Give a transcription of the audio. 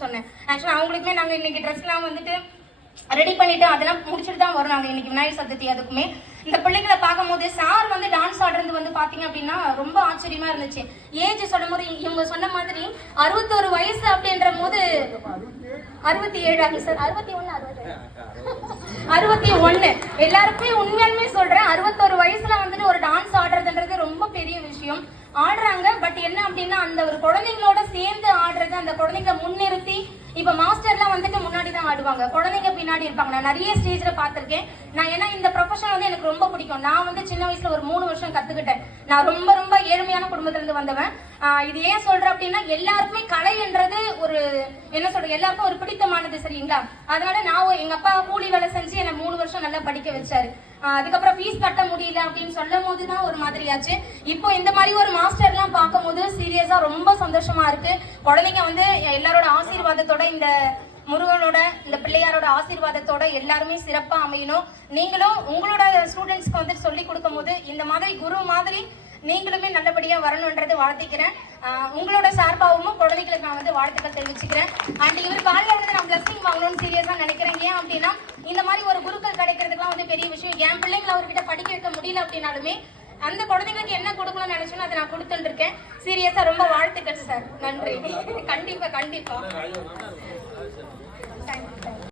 வரணும்னு சொன்னேன். ஆக்சுவலாக அவங்களுக்குமே நாங்கள் இன்னைக்கு ட்ரெஸ்லாம் வந்துட்டு ரெடி பண்ணிட்டு அதெல்லாம் முடிச்சுட்டு தான் வரும். நாங்கள் இன்னைக்கு விநாயகர் சதுர்த்தி அதுக்குமே இந்த பிள்ளைங்களை பார்க்கும் போது சார் வந்து டான்ஸ் ஆடுறது வந்து பாத்தீங்க அப்படின்னா ரொம்ப ஆச்சரியமா இருந்துச்சு. ஏஜ் சொல்லும் போது இவங்க சொன்ன மாதிரி 61 வயசு அப்படின்ற போது 67 சார் 61 எல்லாருக்குமே உண்மையாலுமே சொல்றேன் 61 வயசுல வந்துட்டு ஒரு டான்ஸ் ஆடுறதுன்றது ரொம்ப பெரிய விஷயம். ஆடுறாங்க. பட் என்ன அப்படின்னா அந்த ஒரு குழந்தைங்களோட சேர்ந்து ஆடுறது, அந்த குழந்தைங்களை முன்னிறுத்தி இப்ப மாஸ்டர்லாம் வந்துட்டு முன்னாடி தான் ஆடுவாங்க, குழந்தைங்க பின்னாடி இருப்பாங்க. நான் நிறைய ஸ்டேஜ்ல பாத்திருக்கேன். நான் ஏன்னா இந்த ப்ரொஃபஷன் வந்து எனக்கு ரொம்ப பிடிக்கும். நான் வந்து சின்ன வயசுல ஒரு 3 வருஷம் கத்துக்கிட்டேன். நான் ரொம்ப ரொம்ப ஏழ்மையான குடும்பத்துல இருந்து வந்தவன். இது ஏன் சொல்றேன் அப்படின்னா எல்லாருக்குமே கலை என்றது ஒரு என்ன சொல்ற எல்லாருக்கும் ஒரு பிடித்தமானது, சரிங்களா? அதனால நான் எங்க அப்பா கூலி வேலை செஞ்சு என்னை 3 வருஷம் நல்லா படிக்க வச்சாரு. அதுக்கப்புறம் ஃபீஸ் கட்ட முடியல அப்படின்னு சொல்லும் போதுதான் ஒரு மாதிரியாச்சு. இப்போ இந்த மாதிரி ஒரு மாஸ்டர் எல்லாம் பார்க்கும் போது சீரியஸா ரொம்ப சந்தோஷமா இருக்கு. குழந்தைங்க வந்து எல்லாரோட ஆசீர்வாதத்தோட இந்த முருகனோட இந்த பிள்ளையாரோட ஆசீர்வாதத்தோட எல்லாருமே சிறப்பா அமையணும். நீங்களும் உங்களோட ஸ்டூடெண்ட்ஸ்க்கு வந்து சொல்லி கொடுக்கும் போது இந்த மாதிரி குரு மாதிரி நீங்களுமே நல்லபடியா வரணும்ன்றது வாழ்த்திக்கிறேன். உங்களோட சார்பாகவும் குழந்தைகளுக்கு நான் வந்து வாழ்த்துக்கள் தெரிவிச்சுக்கிறேன். அண்ட் இவர் காலையில வந்து நான் பிளஸிங் வாங்கணும்னு சீரியஸா நினைக்கிறேன். ஏன் அப்படின்னா இந்த மாதிரி ஒரு குருக்கள் கிடைக்கிறதுக்குலாம் வந்து பெரிய விஷயம். என் பிள்ளைங்களை அவர்கிட்ட படிக்க வைக்க முடியல அப்படின்னாலுமே அந்த குழந்தைங்களுக்கு என்ன கொடுக்கணும்னு நினைச்சோன்னு அதை நான் கொடுத்துட்டு இருக்கேன். சீரியஸா ரொம்ப வாழ்த்துக்கள் சார். நன்றி. கண்டிப்பா கண்டிப்பா.